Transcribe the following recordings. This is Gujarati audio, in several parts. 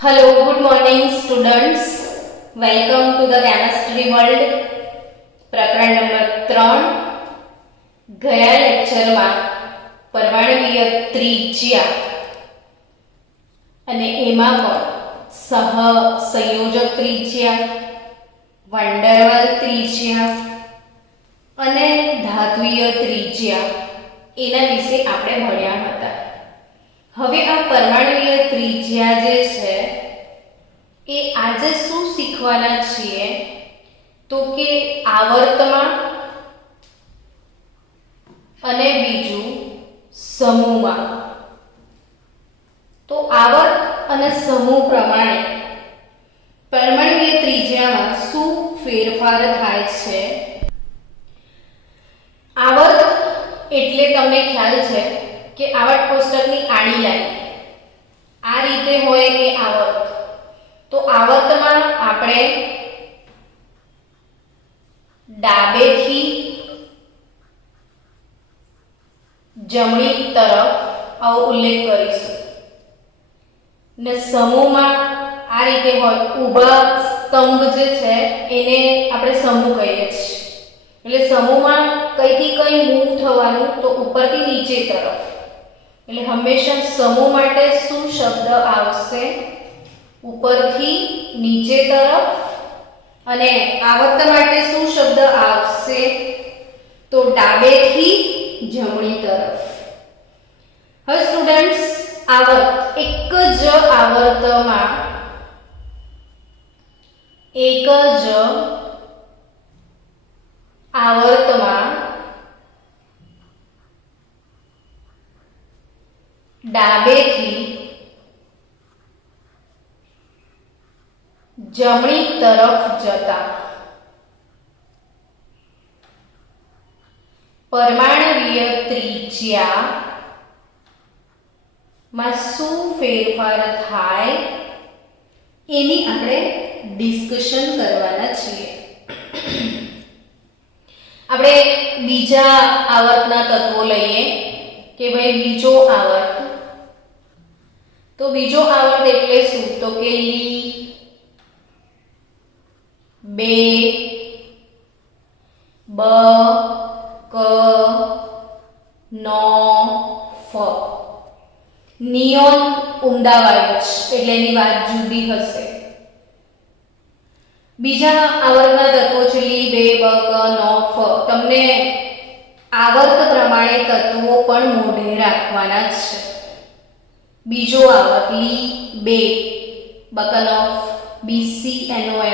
Hello, good morning students. Welcome to the chemistry world. પ્રકરણ નંબર 3. ગયા લેક્ચરમાં પરમાણુકીય ત્રિજ્યા અને એમાં પણ સહસંયોજક ત્રિજ્યા, વંડરવાલ ત્રિજ્યા અને ધાત્વિય ત્રિજ્યા એના વિશે આપણે ભણ્યા હતા. હવે આ પરમાણુકીય ત્રિજ્યા જે છે એ આજે શું શીખવાના છીએ તો કે આવર્તમાં અને બીજું સમૂહમાં. તો આવર્ત અને સમૂહ પ્રમાણે પરમાણુકીય ત્રિજ્યામાં શું ફેરફાર થાય છે. આવર્ત એટલે તમને ખ્યાલ છે કે આવર્ત કોષ્ટકની આડી લાઈન આ રીતે હોય એ આવર્ત. તો આવર્તમાં આપણે ડાબેથી જમણી તરફ આવો ઉલ્લેખ કરીશું ને સમૂહમાં આ રીતે હોય. ઊભા સ્તંભ જે છે એને આપણે સમૂહ કહીએ છીએ. એટલે સમૂહમાં કઈથી કઈ મૂવ થવાનું તો ઉપરથી નીચે તરફ. એટલે હંમેશા સમૂહ માટે શું શબ્દ આવશે? ઉપરથી નીચે તરફ. અને આવર્ત માટે શું શબ્દ આવશે તો ડાબેથી જમણી તરફ. હવે સ્ટુડન્ટ્સ, આવર્ત એક જ આવર્તમાં ડાબેથી જમણી તરફ જતા પરમાણુકીય ત્રિજ્યામાં શું ફેરફાર થાય એની આપણે ડિસ્કશન કરવાના છીએ. આપણે બીજા આવર્તના તત્વો લઈએ કે ભાઈ બીજો આવર્ત. તો બીજો આવર્ત એટલે શું તો કે લી, બે, બ, ક, નો, ફ. નિયોન ઉમદાવાયુજ એટલે એની વાત જુદી હશે. બીજા આવર્તના તત્વો છે લી, બે, બ, ક, નો, ફ. તમને આવર્ત પ્રમાણે તત્વો પણ મોઢે રાખવાના જ છે. બીજો આવર્ત લી, બે, બકનોફ, BCNOF,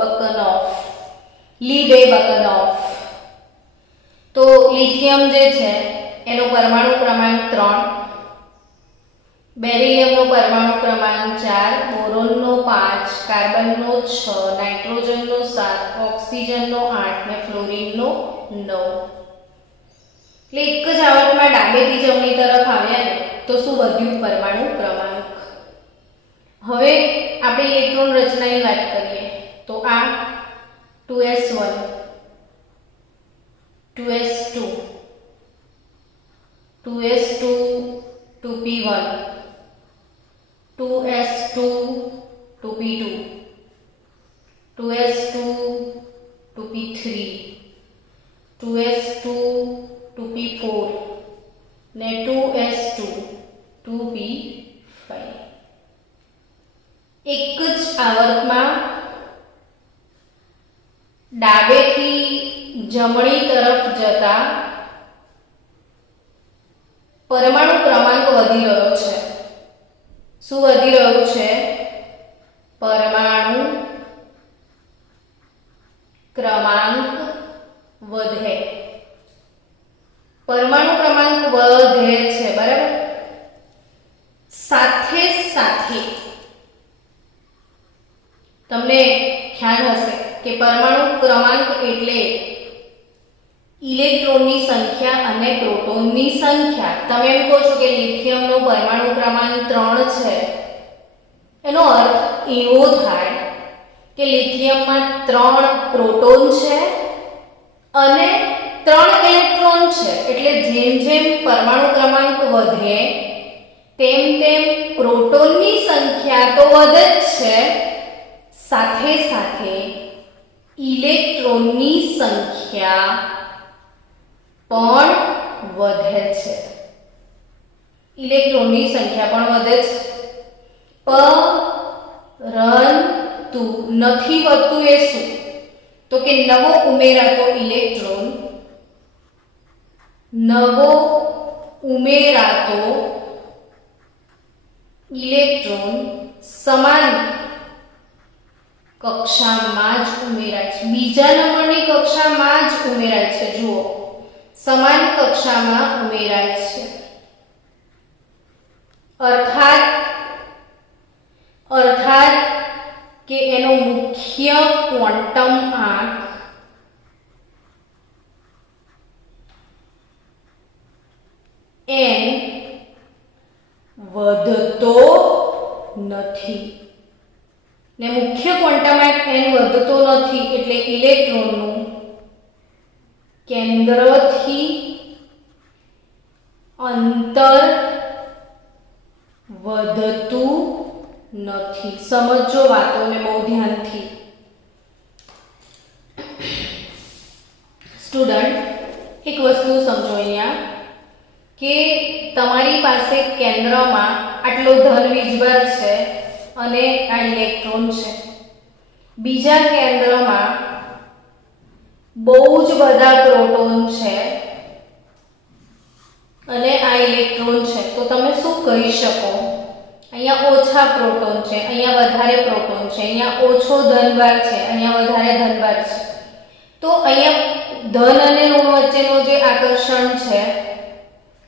બકનોફ, લી, બે, બકનોફ. તો લિથિયમ જે છે એનો પરમાણુ ક્રમાંક 3, બેરિલિયમનો પરમાણુ ક્રમાંક 4, બોરોનનો 5, કાર્બનનો 6, નાઇટ્રોજનનો 7, ઓક્સિજનનો 8 ને ફ્લોરિનનો 9. એટલે એક જ આવર્તમાં ડાબેથી જમણી તરફ આવ્યા ને તો શું વધ્યું? પરમાણુ ક્રમાંક. હવે આપણે ઇલેક્ટ્રોન રચનાની વાત કરીએ તો આ 2s1, 2s2, 2s2, 2p1, 2s2, 2p2, 2s2, 2p3, 2s2, 2p4 ને 2s2, 2p5. એક જ આવર્તમાં ડાબેથી જમણી તરફ જતા પરમાણુ ક્રમાંક વધી રહ્યો છે. શું વધી રહ્યું છે? પરમાણુ ક્રમાંક વધે. પરમાણુ ક્રમાંક વધે છે, બરાબર. સાથે સાથે તમને ખ્યાલ હશે કે પરમાણુ ક્રમાંક એટલે ઇલેક્ટ્રોનની સંખ્યા અને પ્રોટોનની સંખ્યા. તમે એમ કહો છો કે લિથિયમનો પરમાણુ ક્રમાંક 3 છે, એનો અર્થ એવો થાય કે લિથિયમમાં 3 પ્રોટોન છે અને 3 ઇલેક્ટ્રોન છે. એટલે જેમ જેમ પરમાણુ ક્રમાંક વધે તેમ તેમ પ્રોટોનની સંખ્યા વધે જ છે, સાથે સાથે ઇલેક્ટ્રોનની સંખ્યા પણ વધે છે. ઇલેક્ટ્રોનની સંખ્યા પણ વધે છે, પરંતુ નથી વધતું એ શું? તો કે નવો ઉમેરાતો ઇલેક્ટ્રોન સમાન કક્ષામાં જ ઉમેરાય છે. બીજા નંબરની કક્ષામાં જ ઉમેરાય છે. જુઓ, સમાન કક્ષામાં ઉમેરાય છે. અર્થાત કે એનો મુખ્ય ક્વોન્ટમ આંક n વધતો નથી ને મુખ્ય ક્વોન્ટમ આંક n વધતો નથી એટલે ઇલેક્ટ્રોનનું કેન્દ્રથી અંતર વધતું નથી. સમજો વાતોને બહુ ધ્યાનથી. સ્ટુડન્ટ, એક વસ્તુ સમજો અહીંયા કે તમારી પાસે કેન્દ્રમાં આટલો ધન વીજભાર છે અને આ ઇલેક્ટ્રોન છે. બીજા કેન્દ્રમાં બહુ જ બધા પ્રોટોન છે અને આ ઇલેક્ટ્રોન છે. તો તમે શું કહી શકો? અહીંયા ઓછા પ્રોટોન છે, અહીંયા વધારે પ્રોટોન છે, અહીંયા ઓછો ધનભાર છે, અહીંયા વધારે ધનભાર છે. તો અહીંયા ધન અને ઋણ વચ્ચેનો જે આકર્ષણ છે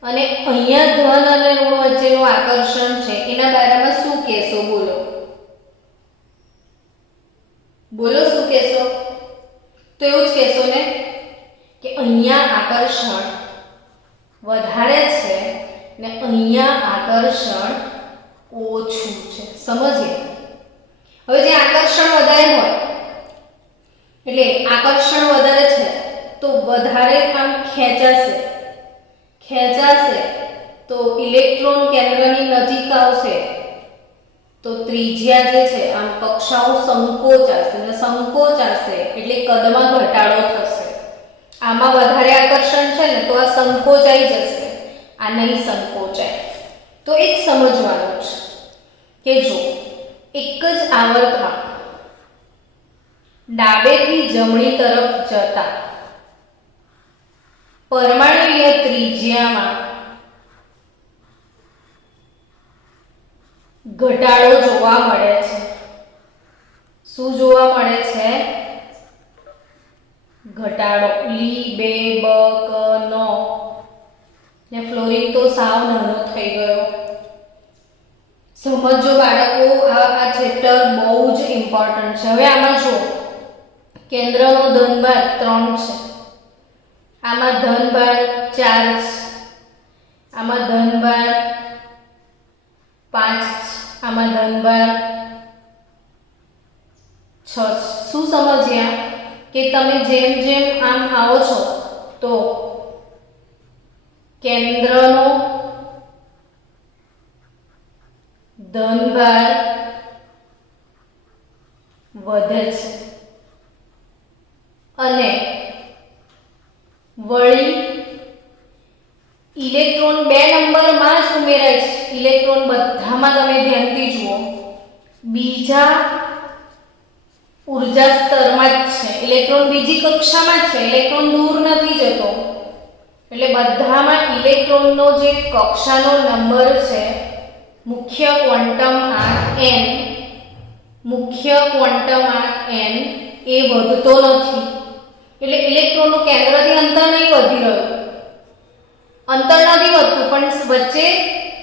અને અહીંયા ધન અને ઋણ વચ્ચેનું આકર્ષણ છે એના બારેમાં શું કહેશો? બોલો શું કહેશો? તો એવું જ કહેશો ને કે અહીંયા આકર્ષણ વધારે છે ને અહીંયા આકર્ષણ ઓછું છે. સમજીએ. હવે જે આકર્ષણ વધારે હોય એટલે આકર્ષણ વધારે છે તો વધારે આમ ખેંચાશે તો ઇલેક્ટ્રોન કેન્દ્રની નજીક આવશે તો ત્રિજ્યા જે છે આમ કક્ષાઓ સંકોચાશે એટલે કદમાં ઘટાડો થશે. આમાં વધારે આકર્ષણ છે ને તો આ સંકોચાઈ જશે, આ નહીં સંકોચાય. તો એ જ સમજવાનું છે કે જો એક જ આવર્તમાં ડાબેથી જમણી તરફ જતા પરમાણુય ત્રિજ્યામાં ઘટાડો જોવા મળે છે. શું જોવા મળે છે? ઘટાડો. લી, બે, બ, ક, નો ને ફ્લોરિન તો સાવ નાનો થઈ ગયો. સમજો બાળકો, આ ચેપ્ટર બહુ જ ઇમ્પોર્ટન્ટ છે. હવે આમાં જો કેન્દ્રનો ધનભાર 3 છે, આમાં ધનભાર 4 છે, આમાં ધનભાર 5 છે, આમાં ધનભાર 6 છે. શું સમજ્યા કે તમે જેમ જેમ આમ આવો છો તો કેન્દ્રનો ધનભાર વધે છે અને વળી ઇલેક્ટ્રોન 2 નંબરમાં જ ઉમેરાય છે. ઇલેક્ટ્રોન બધામાં તમે ધ્યાનથી જુઓ બીજા ઉર્જા સ્તરમાં જ છે. ઇલેક્ટ્રોન બીજી કક્ષામાં જ છે, ઇલેક્ટ્રોન દૂર નથી જતો. એટલે બધામાં ઇલેક્ટ્રોનનો જે કક્ષાનો નંબર છે મુખ્ય ક્વોન્ટમ આંક n એ વધતો નથી. એટલે ઇલેક્ટ્રોનનું કેન્દ્રથી અંતર નહીં વધી રહ્યું, અંતર નથી વધતું પણ વચ્ચે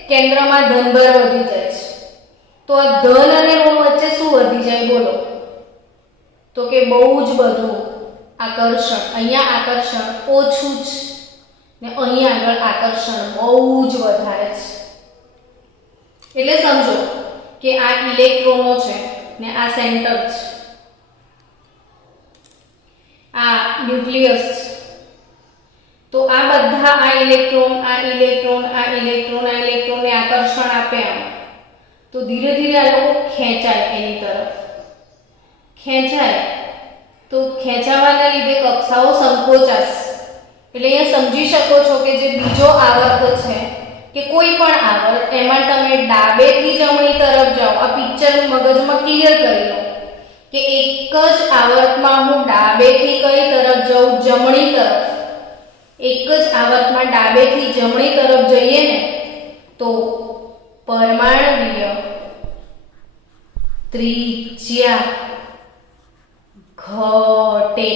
કેન્દ્રમાં ધનભાર વધી જાય છે. તો આ ધન અને ઋણ વચ્ચે શું વધી જાય? બોલો. તો કે બહુ જ બધું આકર્ષણ. અહીંયા આકર્ષણ ઓછું છે ને અહીંયા આગળ આકર્ષણ બહુ જ વધારે છે. એટલે સમજો કે આ ઇલેક્ટ્રોનો છે ને આ સેન્ટર છે, આ ન્યુક્લિયસ છે. તો આ બધા આ ઇલેક્ટ્રોન ને આકર્ષણ આપે આમ તો ધીરે ધીરે આ લોકો ખેંચાય એની તરફ, ખેંચાય તો ખેંચાવાના લીધે કક્ષાઓ સંકોચાશે. એટલે અહીંયા સમજી શકો છો કે જે બીજો આવર્ત છે કે કોઈ પણ આવર્ત એમાં તમે ડાબેથી જમણી તરફ જાઓ. આ પિક્ચર મગજમાં ક્લિયર કરી લો કે એક જ આવર્તમાં હું ડાબેથી કઈ તરફ જાઉં? જમણી તરફ. એક જ આવર્તમાં ડાબેથી જમણી તરફ જઈએ ને તો પરમાણ્વીય ત્રિજ્યા ઘટે.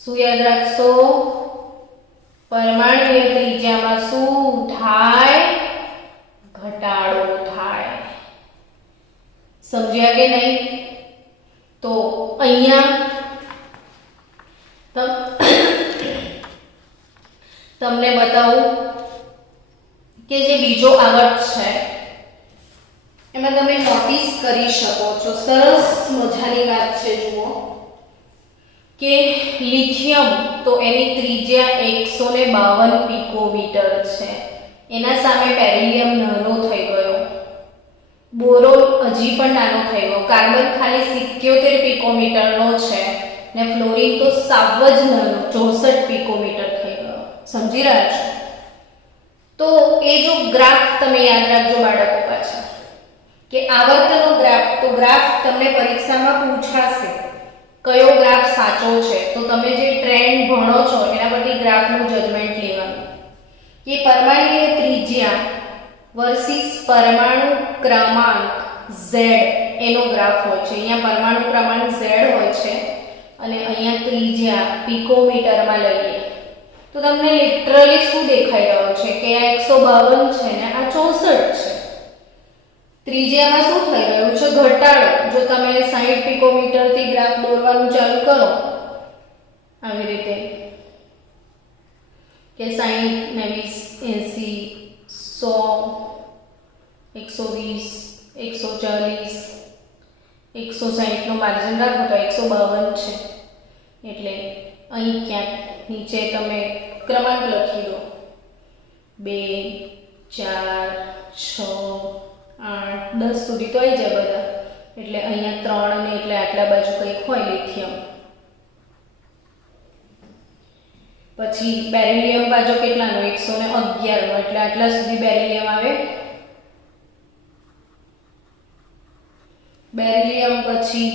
શું યાદ રાખશો? પરમાણ્વીય ત્રિજ્યામાં શું થાય? ઘટાડો થાય. સમજ્યા કે નહીં? તો અહીંયા તમને બતાવું કે જે બીજો આવર્ત છે એમાં તમે નોટિસ કરી શકો છો, સરસ મજાની વાત છે. જુઓ કે લિથિયમ તો એની ત્રિજ્યા 152 પિકોમીટર છે. એના સામે બેરિલિયમ નાનો થઈ ગયો, બોરોન હજી પણ નાનો થઈ ગયો, કાર્બન ખાલી 77 પિકોમીટરનો છે ને ફ્લોરિન તો સાવ જ નાનો 64 પિકોમીટર થઈ ગયો. સમજી રહ્યા છો? તો એ જો ગ્રાફ તમે યાદ રાખજો બાળકો પાછા કે આવર્તનો ગ્રાફ, તો ગ્રાફ તમને પરીક્ષામાં પૂછાશે કયો ગ્રાફ સાચો છે. તો તમે જે ટ્રેન્ડ ભણો છો એના પરથી ગ્રાફનું જજમેન્ટ લેવાનું કે પરમાણ્વીય ત્રિજ્યા વર્સિસ પરમાણુ ક્રમાંક Z એનો ગ્રાફ હોય છે. અહીંયા પરમાણુ ક્રમાંક Z હોય છે અને અહીંયા ત્રિજ્યા પિકોમીટરમાં લઈએ તો તમને લિટરલી શું દેખાઈ રહ્યો છે કે આ 152 છે ને આ 64 છે. ત્રિજ્યામાં શું થઈ રહ્યું છે? ઘટાડો. જો તમે 60 પિકોમીટરથી ગ્રાફ દોરવાનું ચાલુ કરો આવી રીતે કે 60 ને 20 80 100 120 140 160 નો માર્જિન રાખો તો 152 છે. એટલે અહીં ક્યાંક નીચે તમે ક્રમાંક લખી દો 2 4 6 8 10 સુધી તો આવી જાય બધા. એટલે અહીંયા 3 ને એટલે આટલા બાજુ કંઈક હોય લિથિયમ. પછી બેરિલિયમ બાજુ કેટલાનો? 111 નો, એટલે આટલા સુધી બેરિલિયમ આવે. બેરિલિયમ પછી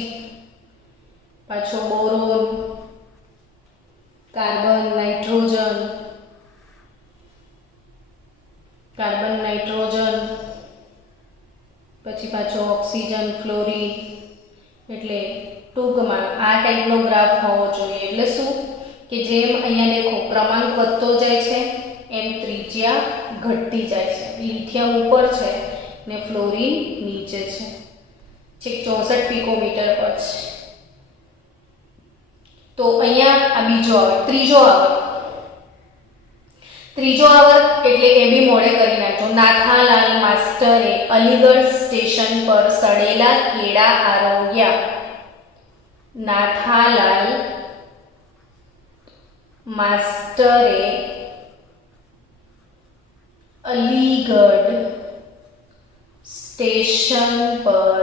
પાછો બોરોન, કાર્બન, નાઇટ્રોજન, પછી પાછો ઓક્સિજન, ફ્લોરિન. એટલે ટૂંકમાં આ ટાઈપનો ગ્રાફ હોવો જોઈએ. એટલે શું કે જેમ અહીંયા દેખો ક્રમાંક વધતો જાય છે એમ ત્રિજ્યા ઘટતી જાય છે. લિથિયમ ઉપર છે ને ફ્લોરિન નીચે છે, છેક 64 પિકોમીટર પર છે. તો અહીંયા આ બીજો આવે. ત્રીજો આવર્ત એટલે એ બી મોડે કરી નાખજો. નાથાલાલ માસ્ટરે અલીગઢ સ્ટેશન પર સડેલા કેળા આરોગ્યા. નાથાલાલ માસ્ટરે અલીગઢ સ્ટેશન પર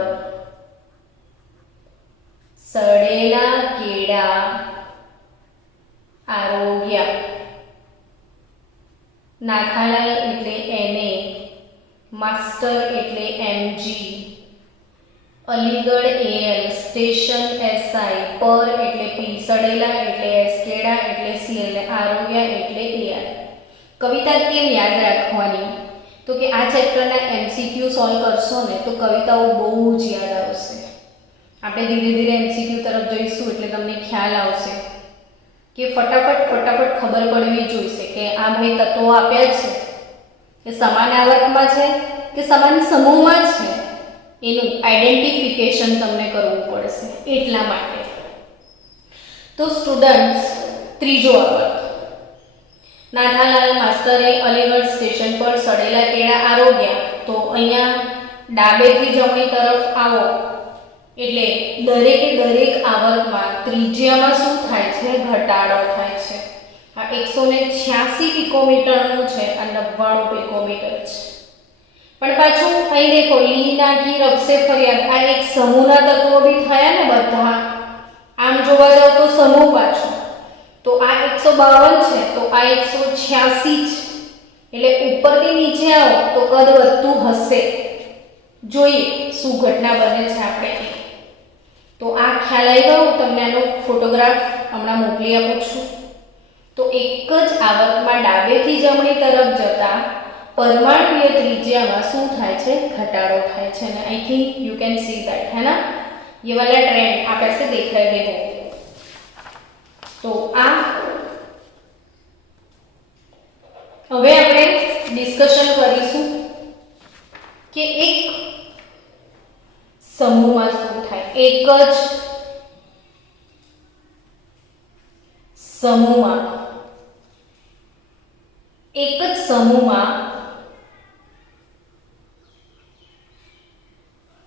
સડેલા કેળા આરોગ્યા. નાથાલાલ એટલે NA, માસ્ટર એટલે MG, Aligarh AL, station SI, પર એટલે P, સડેલા એટલે S, કેળા એટલે C અને આરોગ્ય એટલે AR. કવિતા કેમ યાદ રાખવાની? તો કે આ ચેપ્ટરના MCQ સોલ્વ કરશો ને તો કવિતાઓ બહુ જ યાદ આવશે. આપણે ધીરે ધીરે MCQ તરફ જઈશું એટલે તમને ખ્યાલ આવશે કે ફટાફટ ખબર પડવી જોઈશે કે આ ભાઈ તત્વો આપ્યા છે કે સમાન આવર્તમાં છે કે સમાન સમૂહમાં છે, એનું આઈડેન્ટિફિકેશન તમને કરવું પડશે. એટલા માટે તો સ્ટુડન્ટ્સ, ત્રીજો આવર્ત નાથાલાલ માસ્ટરે અલીગઢ સ્ટેશન પર સડેલા કેળા આરોગ્યા. તો અહીંયા ડાબેથી જમણી તરફ આવો એટલે દરેકે દરેક આવર્તમાં ત્રિજ્યામાં શું થાય છે? ઘટાડો થાય છે. આ 186 પિકોમીટરનું છે, આ 99 પિકોમીટર છે. પણ પાછું અહીં દેખો લી ના કી રબ સે ફરિયાદ, આ એક સમૂહના તત્વો બી થયા ને બધા. આમ જોવા જાવ તો સમૂહ પાછું તો આ 152 છે તો આ 186 છે. એટલે ઉપરથી નીચે આવો તો કદ વધતું હશે. જોઈએ શું ઘટના બને છે આપણે. તો આ ખ્યાલ આવી ગયો. તમને આનો ફોટોગ્રાફ હમણાં મોકલી આપું છું. તો એક જ આવર્તમાં ડાબેથી જમણી તરફ જતા परमाणुीय त्रिज्या में शू थाय छे घटाडो थाय छे ने I think you can see that है ना. ये वाला ट्रेंड आप ऐसे देख रहे हो. तो आ हवे આપણે ડિસ્કશન કરીશું કે એક સમૂહમાં શું થાય. એક જ સમૂહમાં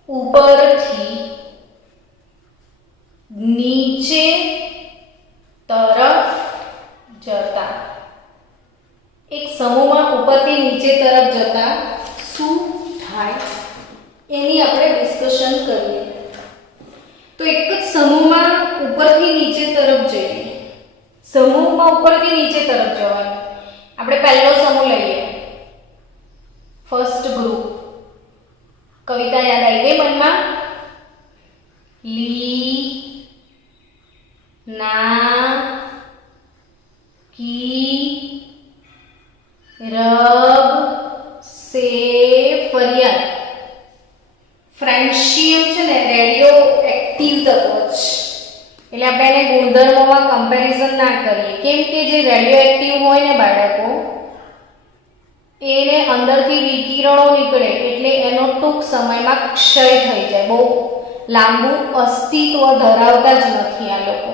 ઉપરથી નીચે તરફ જતા એક સમૂહમાં ઉપરથી નીચે તરફ જતા શું થાય એની આપણે ડિસ્કશન કરીએ. તો એક જ સમૂહમાં ઉપરથી નીચે તરફ જઈએ. સમૂહમાં ઉપરથી નીચે તરફ જવાનું. આપણે પહેલો સમૂહ લઈએ, ફર્સ્ટ ગ્રુપ. કવિતા યાદ આવી ગઈ મનમાં? લી ના કી રબ સે ફરિયાદ. ફ્રેન્શિયમ છે ને રેડિયો એક્ટિવ તત્વ છે. એટલે આપણે એને ગુણધર્મોમાં કમ્પેરિઝન ના કરીએ. કેમ કે જે રેડિયો એક્ટિવ હોય ને બાળકો, એને અંદરથી વિકિરણો નીકળે એટલે એનો ટૂંક સમયમાં ક્ષય થઈ જાય. બહુ લાંબુ અસ્તિત્વ ધરાવતા જ નથી આ લોકો.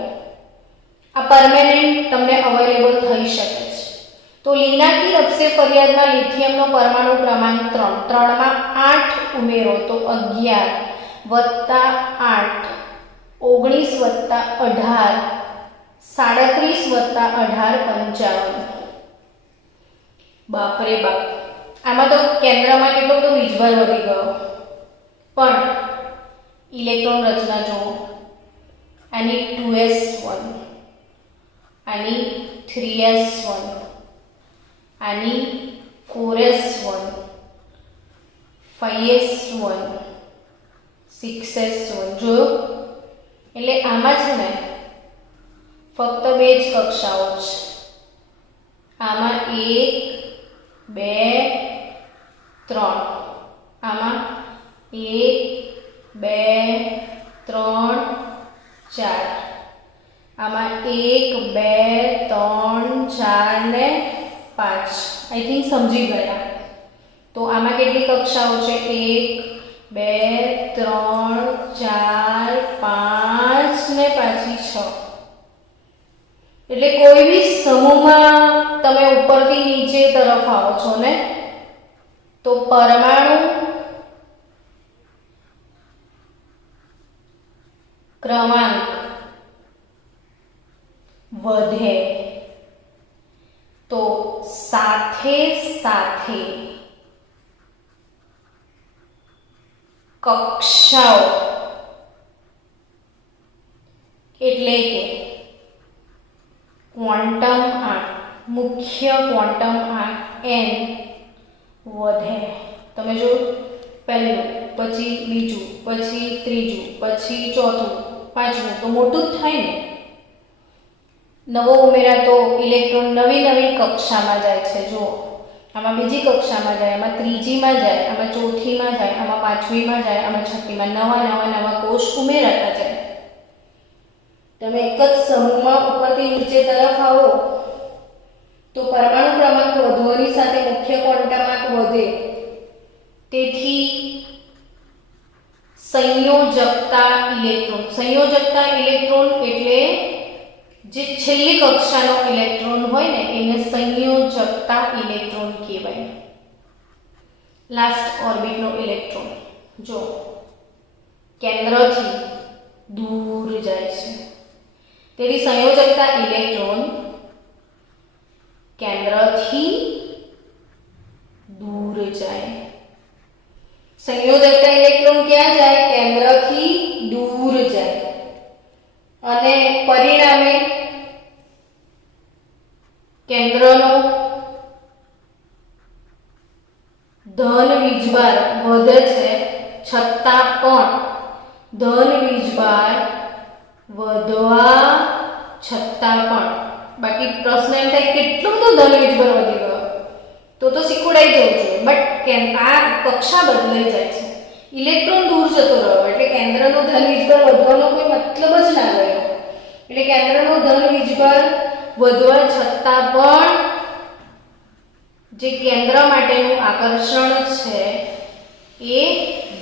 આ પરમેનન્ટ તમને અવેલેબલ થઈ શકે છે. તો લીના કી રબ સે ફરિયાદમાં લિથિયમનો પરમાણુ ક્રમાંક 3. 3 માં 8 ઉમેરો તો 11 વત્તા 8 19 વત્તા 18 37 વત્તા 18 55. બાપરે બાપ, આમાં તો કેન્દ્રમાં કેટલો બધો વીજભાર વધી ગયો. પણ ઇલેક્ટ્રોન રચના જુઓ. આની 2s1, આની 3s1, આની 4s1, 5s1, 6s1. જોયો? એટલે આમાં છે ને ફક્ત બે જ કક્ષાઓ છે. આમાં 1 2 3, આમાં 1 2 3 4, આમાં 1 2 3 4 ને 5. આઈ થિંક સમજી ગયા. તો આમાં કેટલી કક્ષાઓ છે? 1 2 3 4 5 ને પાછી 6. એટલે કોઈ બી સમૂહમાં તમે ઉપરથી નીચે તરફ આવો છો ને તો પરમાણુ ક્રમાંક વધે તો સાથે સાથે કક્ષાઓ એટલે કે ક્વોન્ટમ આંક, મુખ્ય ક્વોન્ટમ આંક n વધે. તમે જો પહેલું, પછી બીજું, પછી ત્રીજું, પછી ચોથું, પાંચમું તો મોટું જ થાય ને. નવો ઉમેરાતો ઇલેક્ટ્રોન નવી નવી કક્ષામાં જાય છે. જો આમાં બીજી કક્ષામાં જાય, આમાં ત્રીજીમાં જાય, આમાં ચોથીમાં જાય, આમાં પાંચમીમાં જાય, આમાં છઠ્ઠીમાં. નવા કોષ ઉમેરાતા જાય. તમે એક જ સમૂહમાં ઉપરથી નીચે તરફ આવો તો પરમાણુ ક્રમાંક વધવાની સાથે મુખ્ય ક્વોન્ટમ આંક વધે. તેથી સંયોજકતા ઇલેક્ટ્રોન એટલે જે છેલ્લી કક્ષાનો ઇલેક્ટ્રોન હોય ને એને સંયોજકતા ઇલેક્ટ્રોન કહેવાય. લાસ્ટ ઓર્બિટનો ઇલેક્ટ્રોન જો કેન્દ્રથી દૂર જાય છે. તેથી સંયોજકતા ઇલેક્ટ્રોન કેન્દ્રથી દૂર જાય. સંયોજકતા ઇલેક્ટ્રોન ક્યાં જાય? કેન્દ્રથી દૂર જાય અને પરિણામે કેન્દ્રનો ધન વીજભાર વધે છે, છતાં પણ ધન વીજભાર વધવા છતાં પણ, બાકી પ્રશ્ન એમ થાય કેટલું બધું ધન વીજભાર વધી ગયો તો શીખવડાઈ જવું જોઈએ, બટ આ કક્ષા બદલાઈ જાય છે, ઇલેક્ટ્રોન દૂર જતો રહ્યો એટલે કેન્દ્રનો ધન વીજભાર વધવાનો કોઈ મતલબ જ ના રહ્યો. એટલે કેન્દ્રનો ધન વીજભાર વધવા છતાં પણ જે કેન્દ્ર માટેનું આકર્ષણ છે એ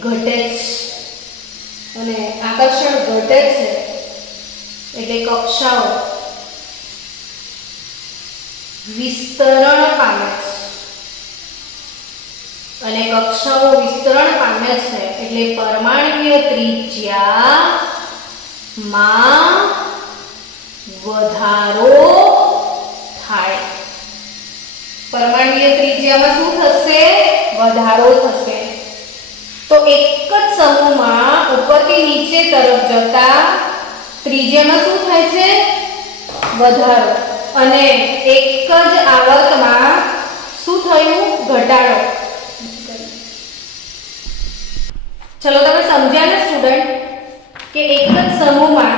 ઘટે છે, અને આકર્ષણ ઘટે છે એટલે કક્ષાઓ વિસ્તરણ પામે છે, અને કક્ષાઓ વિસ્તરણ પામે છે એટલે પરમાણુય ત્રિજ્યામાં વધારો થાય. પરમાણુય ત્રિજ્યામાં શું થશે? વધારો થશે. તો એક જ સમૂહમાં ઉપરથી નીચે તરફ જતા ત્રિજ્યામાં શું થાય છે? વધારો. અને એક જ આવર્તમાં શું થયું? ઘટાડો. ચલો તમે સમજ્યા ને સ્ટુડન્ટ કે એક જ સમૂહમાં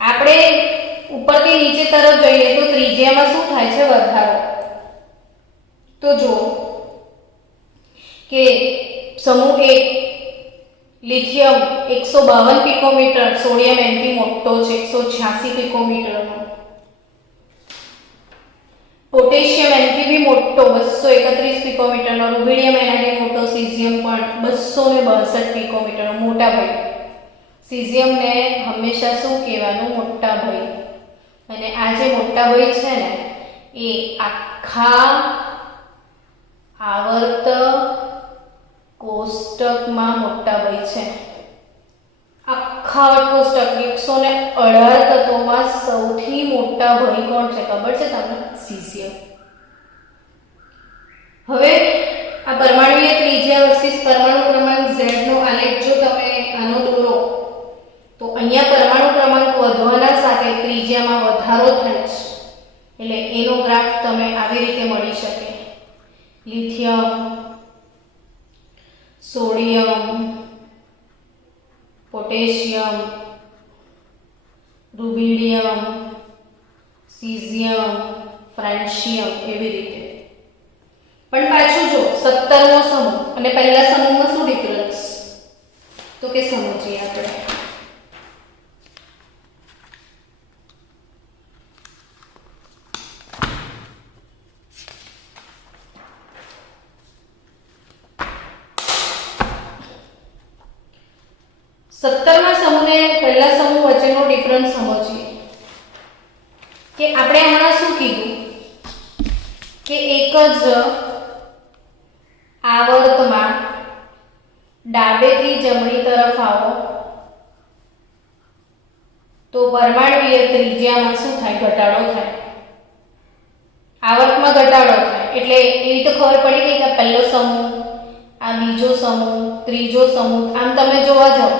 આપણે ઉપરથી નીચે તરફ જઈએ તો ત્રિજ્યામાં શું થાય છે? વધારો. તો જો કે સમૂહ 1 લિથિયમ 152 પિકોમીટર, સોડિયમ એનથી મોટો છે 186 પિકોમીટરનો, પોટેશિયમ એનથી બી મોટો 231 પિકોમીટરનો, રુબિડિયમ એનાથી મોટો, સીઝિયમ પણ 262 પિકોમીટરનો. મોટા ભાઈ સીઝિયમને હંમેશા શું કહેવાનું? મોટા ભાઈ. અને આ જે મોટા ભાઈ છે ને એ આખા આવર્ત કોષ્ટકમાં મોટા ભાઈ છે. આખા આવર્ત કોષ્ટક 118 તત્વોમાં સૌથી મોટા ભાઈ કોણ છે ખબર છે તમને? સીઝિયમ. હવે આ પરમાણુય ત્રિજ્યા વર્સિસ પરમાણુ ક્રમાંક Z નો આલેખ જો તમે આનો દોરો તો અહીંયા પરમાણુ ક્રમાંક વધવાના સાથે ત્રિજ્યામાં વધારો થાય છે, એટલે એનો ગ્રાફ તમે આવી રીતે મળી શકે. Lithium, sodium, potassium, rubidium, caesium, francium, એવી રીતે. પણ પાછું જો 17મો સમૂહ અને પહેલા સમૂહમાં શું ડિફરન્સ? તો કે સમજીએ આપણે. સત્તરમા સમૂહ ને પહેલા સમૂહ વચ્ચેનો ડિફરન્સ સમજીએ કે આપણે હમણાં શું કીધું કે એક જ આવર્તમાં ડાબેથી જમણી તરફ આવો તો પરમાણુય ત્રિજ્યામાં શું થાય? ઘટાડો થાય. આવર્તમાં ઘટાડો થાય એટલે એવી તો ખબર પડી ગઈ કે પહેલો સમૂહ, આ બીજો સમૂહ, ત્રીજો સમૂહ, આમ તમે જોવા જાઓ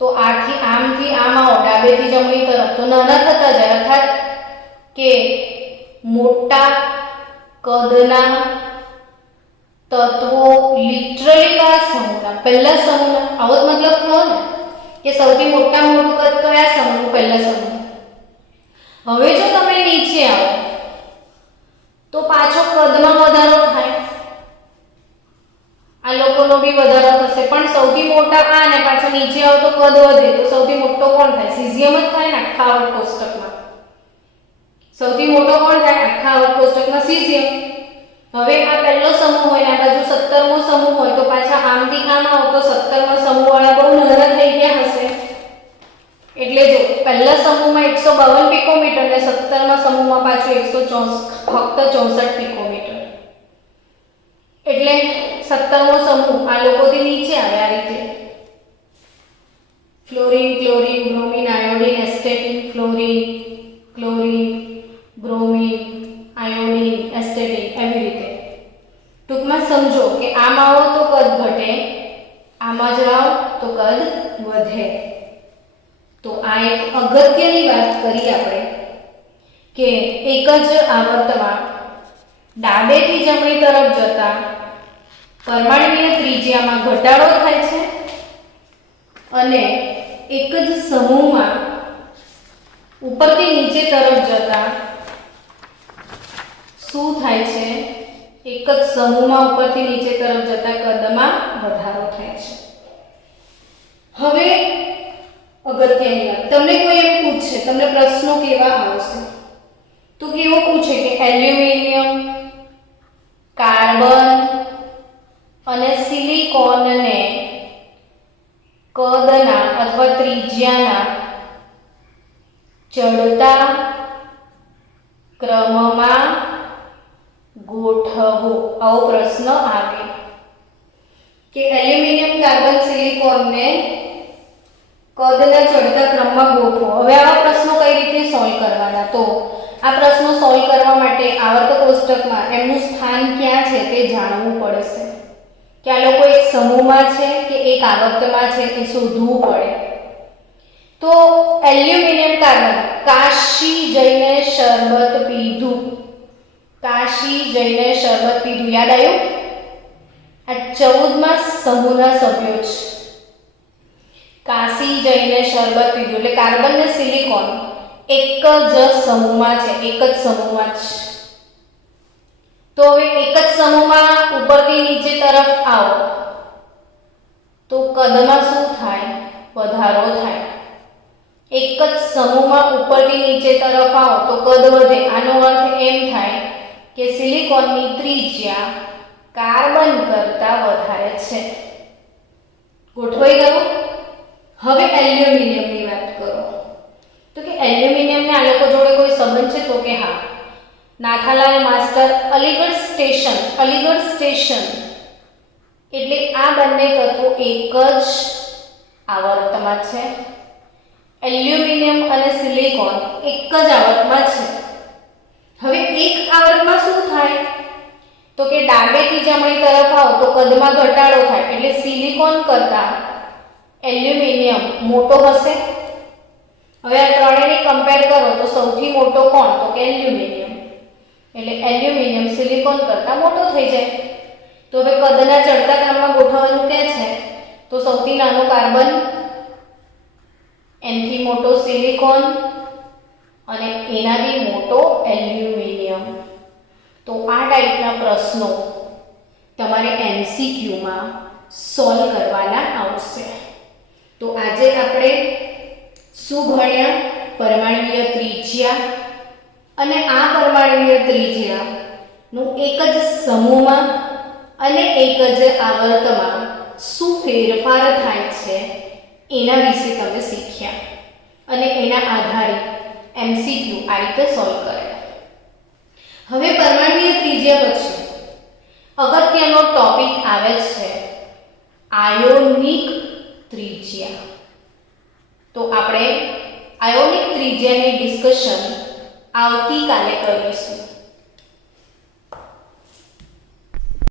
તો આમથી આમ આવો ડાબેથી જમણી તરફ તો નાના થતા જાય, અર્થાત કે મોટા કદના તત્વો લિટરલી કયા સમૂહના? પહેલા સમૂહના. આવો મતલબ થયો ને કે સૌથી મોટામાં મોટું કદ કયા સમૂહનું? પહેલા સમૂહ. હવે જો તમે નીચે આવો તો પાછો કદમાં વધારો થાય, આ લોકોનો બી વધારો થશે, પણ સૌથી મોટા આ અને પાછો નીચે આવો તો કદ વધે તો સૌથી મોટો કોણ થાય? સીઝિયમ જ થાય ને આખા આવર્ત કોષ્ટકમાં. સૌથી મોટો કોણ થાય? આખા આવર્ત કોષ્ટકમાં સીઝિયમ. હવે આ પહેલો સમૂહ હોય ને આ બાજુ 17મો સમૂહ હોય તો પાછા આમથી આમ આવો તો 17મા સમૂહ વાળા બહુ નાના થઈ ગયા હશે. એટલે જો પહેલા સમૂહમાં 152 પિકોમીટર અને 17મા સમૂહમાં પાછું ફક્ત 64 પિકોમીટર. એટલે 17મો સમૂહ આ લોકોથી નીચે આવે આ રીતે. Fluorine, chlorine, bromine, iodine, astatine, fluorine, chlorine, bromine, iodine, astatine, એવી રીતે. ટૂંકમાં સમજો કે આમ આવો આમાં જાઓ તો કદ વધે. તો આ એક અગત્યની વાત કરી આપણે કે એક જ આવર્તમાં ડાબેથી જમણી તરફ જતા પરમાણ્વીય ત્રિજ્યામાં ઘટાડો થાય છે અને એક જ સમૂહમાં ઉપરથી નીચે તરફ જતા શું થાય છે? એક જ સમૂહમાં ઉપરથી નીચે તરફ જતા કદમાં વધારો થાય છે. હવે અગત્યની વાત, તમને કોઈ એમ પૂછે, તમને પ્રશ્નો કેવા આવશે તો કેવો પૂછે કે એલ્યુમિનિયમ, કાર્બન અને સિલિકોનને કદના અથવા ત્રિજ્યાના ચડતા ક્રમમાં ગોઠવો. આવો પ્રશ્ન આવે કે એલ્યુમિનિયમ, કાર્બન, સિલિકોનને કદના ચડતા ક્રમમાં ગોઠવો. હવે આવા પ્રશ્નો કઈ રીતે સોલ્વ કરવાના? તો આ પ્રશ્નો સોલ્વ કરવા માટે આવર્ત કોષ્ટકમાં એમનું સ્થાન ક્યાં છે તે જાણવું પડશે કે આ લોકો એક સમૂહમાં છે કે એક આવર્તમાં છે તે શોધવું પડે. તો એલ્યુમિનિયમ, કાર્બન, કાશી જઈને શરબત પીધું. કાશી જઈને શરબત પીધું, યાદ આવ્યું? આ 14મા સમૂહના સભ્યો છે. કાશી જઈને શરબત પીધું એટલે કાર્બન ને સિલિકોન એક જ સમૂહમાં છે, એક જ સમૂહમાં છે. તો હવે એક જ સમૂહમાં ઉપરથી નીચે તરફ આવો તો કદમાં શું થાય? વધારો થાય. એક જ સમૂહમાં ઉપરથી નીચે તરફ આવો તો કદ વધે. આનો અર્થ એમ થાય કે સિલિકોનની ત્રિજ્યા કાર્બન કરતા વધારે છે. ગોઠવાઈ ગયું? હવે એલ્યુમિનિયમની વાત કરો તો કે એલ્યુમિનિયમને આ લોકો જોડે કોઈ સંબંધ છે? તો કે હા, નાથાલાલ માસ્ટર અલીગઢ સ્ટેશન એટલે આ બંને તત્વો એક જ આવર્તમાં છે. એલ્યુમિનિયમ અને સિલિકોન એક જ આવર્તમાં છે. હવે એક આવર્તમાં શું થાય તો કે ડાબેથી જમણી તરફ આવો તો કદમાં ઘટાડો થાય એટલે સિલિકોન કરતા એલ્યુમિનિયમ મોટો હશે. હવે આ ત્રણેયને કમ્પેર કરો તો સૌથી મોટો કોણ? તો કે એલ્યુમિનિયમ. એટલે એલ્યુમિનિયમ સિલિકોન કરતા મોટો થઈ જાય. તો હવે કદના ચડતા ક્રમમાં ગોઠવવાનું કે છે તો સૌથી નાનો કાર્બન, એનાથી મોટો સિલિકોન અને એનાથી મોટો એલ્યુમિનિયમ. તો આ ટાઈપના પ્રશ્નો તમારે MCQમાં સોલ્વ કરવાના આવશે. તો આજે આપણે શું ભણ્યા? પરમાણ્વીય ત્રિજ્યા અને આ પરમાણ્વીય ત્રિજ્યાનું એક જ સમૂહમાં અને એક જ આવર્તમાં શું ફેરફાર થાય છે એના વિશે તમે શીખ્યા અને એના આધારે MCQ આ રીતે સોલ્વ કર્યા. હવે પરમાણ્વીય ત્રિજ્યા પછી અગત્યનો ટોપિક આવે છે આયોનિક ત્રિજ્યા. તો આપણે આયોનિક ત્રિજ્યાની ડિસ્કશન આવતીકાલે કરીશું.